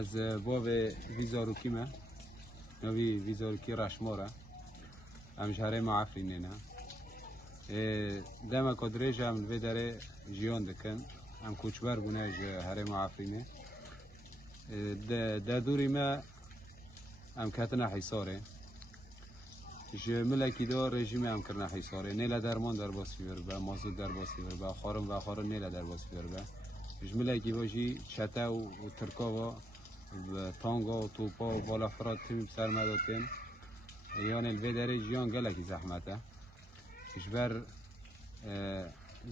از باب ویزاروکی ما نوی ویزاروکی رشماره ام شهر معفرینه نه دم کدرج ام و داره جیان دکن ام کوچبر بونه شهر معفرینه در دوری ما ام کتنا حصاره ملکی دار رژیم ام کرنا حصاره نیلا درمان در باس فیبر مازود در باس فیبر خارم و خارم نیلا در باس فیبر ملکی باشی چتا و ترکاوا و تانگا و توپا و بالا فرات تیم سرمداتن یعنی الویدره جیان گلکی زحمته بر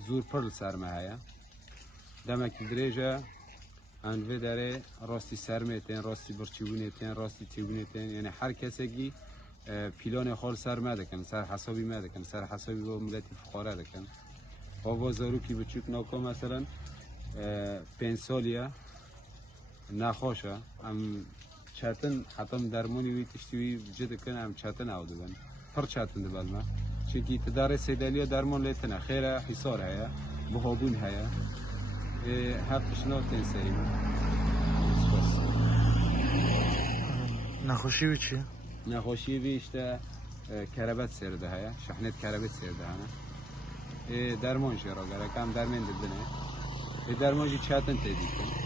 زور پرل سرمه هیا دمکی دریجه الویدره راستی سرمتن راستی برچیونتن راستی تیونتن یعنی هر کسی کی پیلان خال سرمه دکن سر حسابی مدکن سر حسابی با ملتی فقاره دکن آوازارو کی بچوک ناکام مثلا 5 سالیه نخواشه ام چاتن حتم درمانی وی تشتوی جد کن ام چاتن عوض بن پر چاتن دبل ما چونکی تدار سیدالیا درمان لیتنا خیره حصار هیا بهابون هیا هفتش نو تنسری نخوشی وی چی؟ نخوشی وی اشته کربت سرده هیا شحنت کربت سرده هنه درمان شرا گره کم درمان دبنه درمانجی چاتن تدیکن